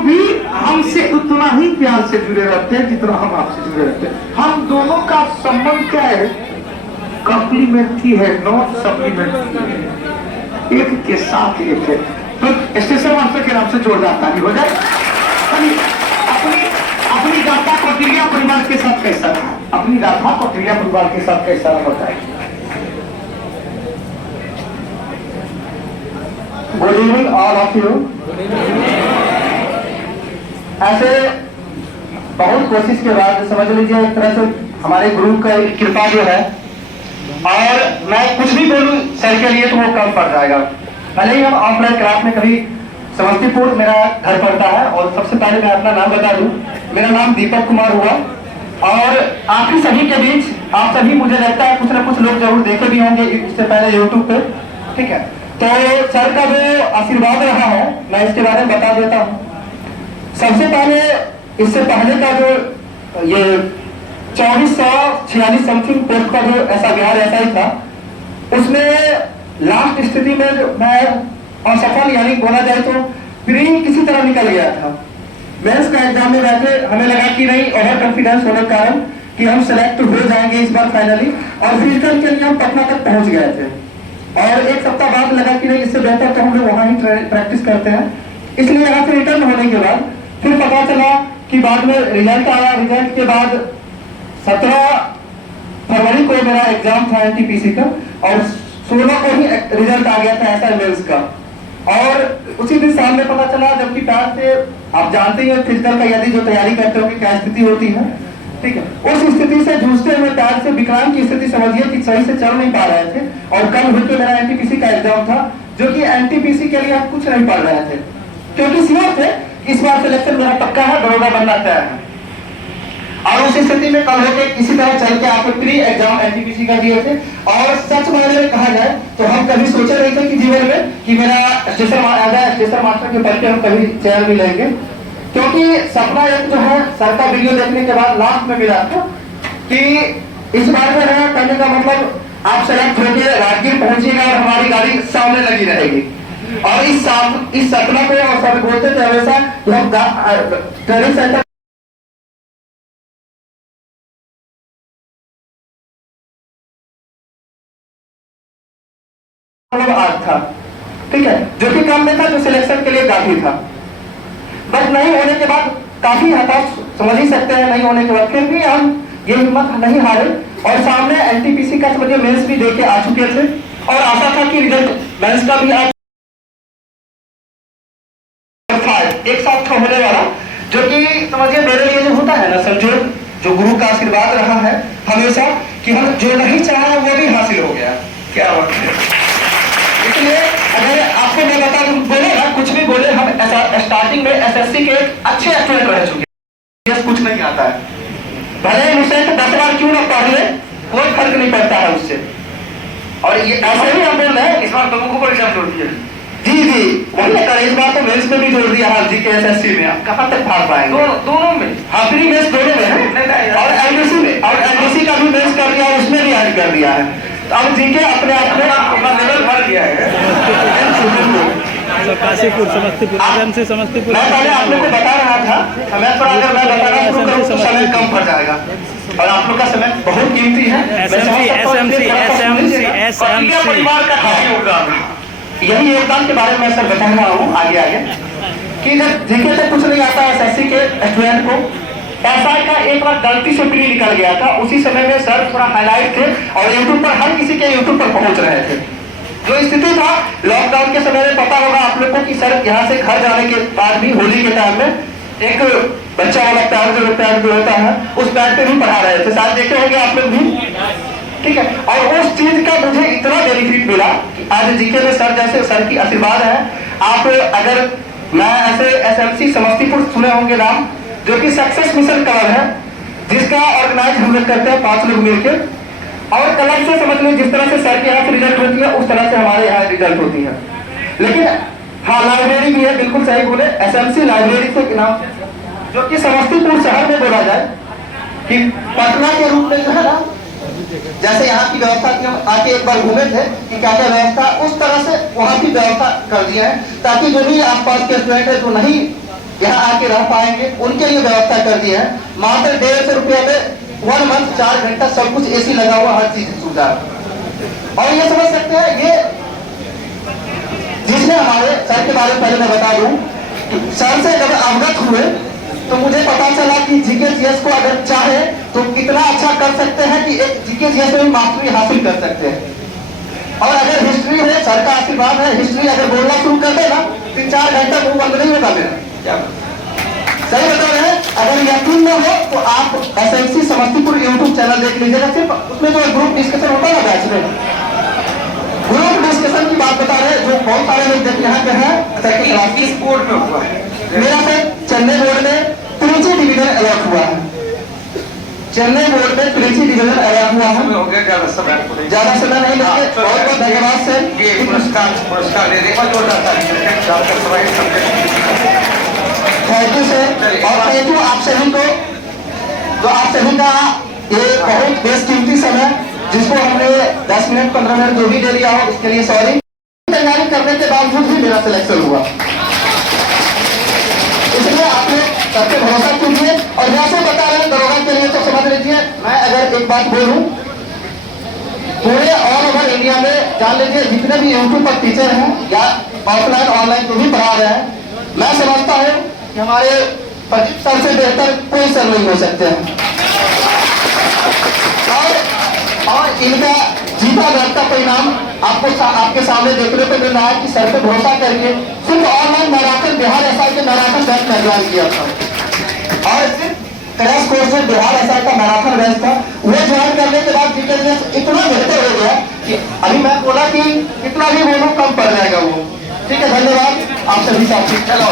भी हमसे उतना ही प्यार से जुड़े रहते हैं जितना हम आपसे जुड़े रहते हैं। हम दोनों का संबंध क्या है? कॉम्प्लीमेंट्री है, नॉट सप्लीमेंट्री है। एक के साथ एक है। तो स्टेशन मास्टर के नाम से जोरदार ताली हो जाए। अपनी गाथा कौटिल्य परिवार के साथ कैसा रहा? अपनी गाथा कौटिल्य परिवार के साथ कैसा रहा बताइए। Good evening all of you. ऐसे बहुत कोशिश के बाद समझ लीजिए एक तरह से हमारे गुरु का कृपा जो है, और मैं कुछ भी बोलूं सर के लिए तो वो कम पड़ जाएगा। भले ही हम ऑफलाइन क्लास में कभी समस्तीपुर मेरा घर पड़ता है, और सबसे पहले मैं अपना नाम बता दूं, मेरा नाम दीपक कुमार हुआ, और आप ही सभी के बीच आप सभी मुझे लगता है कुछ ना कुछ लोग जरूर देखे भी होंगे इससे पहले यूट्यूब पे, ठीक है। तो सर का जो आशीर्वाद रहा है मैं इसके बारे में बता देता हूँ। सबसे पहले इससे पहले का जो ये 2446 समथिंग पोस्ट का जो ऐसा बिहार ऐसा ही था, उसमें लास्ट स्थिति में जो मैं असफल यानी बोला जाए तो प्री किसी तरह निकल गया था। मेंस का एग्जाम में बैठे, हमें लगा कि नहीं ओवर कॉन्फिडेंस होने के कारण कि हम सेलेक्ट हो जाएंगे इस बार फाइनली, और फिजिकल के लिए हम पटना तक पहुंच गए थे। और एक सप्ताह बाद लगा कि नहीं इससे बेहतर तो हम लोग वहां ही प्रैक्टिस करते हैं। इसलिए यहाँ से रिटर्न होने के बाद फिर पता चला कि बाद में रिजल्ट आया। रिजल्ट के बाद 17 फरवरी को मेरा एग्जाम था एनटीपीसी का, और 16 को ही रिजल्ट आ गया था ऐसा मेंस का। और उसी दिन शाम में पता चला, जबकि पैर से आप जानते ही हैं फिजिकल का यदि जो तैयारी करते हो कि क्या स्थिति होती है, ठीक है। उस स्थिति से जूझते हुए पैर से विकलांग की स्थिति समझिए कि सही से चल नहीं पा रहे थे। और कल हुई तो मेरा एनटीपीसी का एग्जाम था, जो कि एनटीपीसी के लिए हम कुछ नहीं पढ़ रहे थे, क्योंकि श्योर थे इस बार सिलेक्शन मेरा पक्का है, बड़ौदा बनना तय है। और उस स्थिति में कल होके इसी तरह चल के आपको प्री एग्जाम एनटीपीसी का दिए थे। और सच मायने में कहा जाए तो हम कभी सोचे नहीं थे कि जीवन में कि मेरा स्टेशन मास्टर के पद पे हम कभी चेयर भी लेंगे, क्योंकि सपना एक जो है सर का वीडियो देखने के बाद लास्ट में मिला था कि इस बार में है कहने का मतलब आप सेलेक्ट होकर राजगीर पहुंचिएगा और हमारी गाड़ी सामने लगी रहेगी। और इस सपना को और सर बोलते थे हमेशा कि हम ट्रेनिंग सेंटर आज था, ठीक है, जो कि काम में था, जो सिलेक्शन के लिए काफी था। बट नहीं होने के बाद काफी हताश समझ ही सकते हैं, नहीं होने के बाद फिर भी हम ये हिम्मत नहीं हारे, और सामने एनटीपीसी का समझिए मेंस भी देके आ चुके थे, और आशा था कि रिजल्ट मेंस का भी आज एक साथ होने वाला, जो कि समझिए मेरे लिए जो होता है ना संजोग, जो गुरु का आशीर्वाद रहा है हमेशा कि हम जो नहीं चाहा वो भी हासिल हो गया। क्या बात है। इसलिए अगर आपको मैं बता दूं, बोले ना कुछ भी बोले, हम ऐसा स्टार्टिंग में एसएससी के एक अच्छे स्टूडेंट रह चुके हैं, कुछ नहीं आता है, भले मुझसे 10 बार क्यों ना पढ़ ले, कोई फर्क नहीं पड़ता है उससे। और ये ऐसे ही हम बोल रहे हैं, इस बार तुमको परीक्षा जोड़ दिया। जी वही ना, इस बार तो मेंस में भी जोड़ दिया है, जी के एसएससी में आप कहाँ तक भाग पाएंगे? दोनों में, हाँ प्री मेंस दोनों में है, और एलडीसी में, और एलडीसी का भी मेंस कर दिया और उसमें भी ऐड कर दिया है। अब जीके अपने आप में अपना लेवल भर दिया है। काशीपुर समस्तीपुर से समस्तीपुर मैं पहले आप लोग को बता रहा था, समय पर अगर मैं बताना शुरू करूं तो समय कम पड़ जाएगा, और आप लोग का समय बहुत कीमती है। परिवार का योगदान, यही योगदान के बारे में सर बता रहा हूँ आगे कि जब जीके से कुछ नहीं आता एसएससी के स्टूडेंट को, ऐसा का एक बार गलती से प्री निकल गया था, उसी समय में सर थोड़ा हाईलाइट थे और यूट्यूब पर हर किसी के यूट्यूब पर पहुंच रहे थे। जो स्थिति था लॉकडाउन के समय में, पता होगा आप लोगों को कि सर यहाँ से घर जाने के बाद भी होली के टाइम में एक बच्चा वाला पैड जो होता है उस पैड पे भी पढ़ा रहे थे, शायद देखे होंगे आप लोग भी, ठीक है। और उस चीज का मुझे इतना बेनिफिट मिला कि आज जीके में सर जैसे सर की आशीर्वाद है। आप अगर मैं ऐसे एसएमसी समस्तीपुर सुने होंगे नाम, जो कि सक्सेस मिशन क्लब है, जिसका ऑर्गेनाइज हम लोग करते हैं 5 लोग मिलकर, और क्लब से समझ लो जिस तरह से सर के यहाँ से रिजल्ट होती है उस तरह से हमारे यहाँ रिजल्ट होती है। लेकिन हाँ लाइब्रेरी भी है, बिल्कुल सही बोले, एसएमसी लाइब्रेरी से नाम, जो कि समस्तीपुर शहर में बोला जाए कि पटना के रूप में जो है ना, जैसे यहाँ की व्यवस्था की हम आके एक बार घूमे थे कि क्या क्या व्यवस्था, उस तरह से वहाँ की व्यवस्था कर दिया है, ताकि जो भी आसपास के स्टूडेंट है जो नहीं यहाँ आके रह पाएंगे, उनके लिए व्यवस्था कर दी है। मात्र 150 रुपया में 1 मंथ 4 घंटा सब कुछ एसी लगा हुआ, हर चीज की सुविधा है। और ये समझ सकते हैं, ये जिसने हमारे सर के बारे में पहले मैं बता दूं, सर से जब अवगत हुए तो मुझे पता चला कि जीके जीएस को अगर चाहे तो कितना अच्छा कर सकते हैं कि एक जीके जीएस में मास्टरी हासिल कर सकते हैं। और अगर हिस्ट्री है, सर का आशीर्वाद है, हिस्ट्री अगर बोलना शुरू कर दे ना 3-4 घंटा मुंह बंद नहीं होगा मेरा। क्या सही बता रहे हैं? अगर यकीन न हो तो आप एसएलसी समस्तीपुर यूट्यूब चैनल देख लीजिएगा, सिर्फ उसमें जो ग्रुप डिस्कशन होता है ना बैच में, ग्रुप डिस्कशन की बात बता रहे हैं, जो बहुत सारे लोग देख यहाँ पे हैं। किस बोर्ड में हुआ है? मेरा से चेन्नई बोर्ड में त्रिची डिवीजन अलॉट हुआ है। चेन्नई बोर्ड में त्रिची डिवीजन अलॉट हुआ है। हो गया ज्यादा समय ज्यादा समय नहीं लेंगे। बहुत बहुत धन्यवाद सर। ये पुरस्कार लेने का जो थैंक यू सर, और थैंक यू आप सभी को, जो आप सभी का ये बहुत बेशकीमती समय जिसको हमने 10 मिनट 15 मिनट जो भी दे लिया हो उसके लिए सॉरी। तैयारी करने के बावजूद भी मेरा सिलेक्शन हुआ, इसलिए आप लोग सब पे भरोसा कीजिए। और जैसे बता रहे हैं दरोगा के लिए तो समझ लीजिए, मैं अगर एक बात बोलूं, पूरे ऑल ओवर इंडिया में जान लीजिए जितने भी यूट्यूब पर टीचर हैं या ऑफलाइन ऑनलाइन जो भी पढ़ा रहे हैं, मैं समझता हूं कि हमारे प्रदीप सर से बेहतर कोई सर नहीं हो सकते हैं। और इनका जीता जागता परिणाम आपको आपके सामने देखने को मिल रहा है कि सर पे भरोसा करके सिर्फ ऑनलाइन मैराथन बिहार एसआई के मैराथन बैच में ज्वाइन किया था, और सिर्फ क्रैश कोर्स में बिहार एसआई का मैराथन बैच था। वो ज्वाइन करने के बाद जीके इतना बेहतर हो गया कि अभी मैं बोला कि कितना भी बोलूं कम पड़ जाएगा वो। ठीक है, धन्यवाद आप सभी साथी। चलो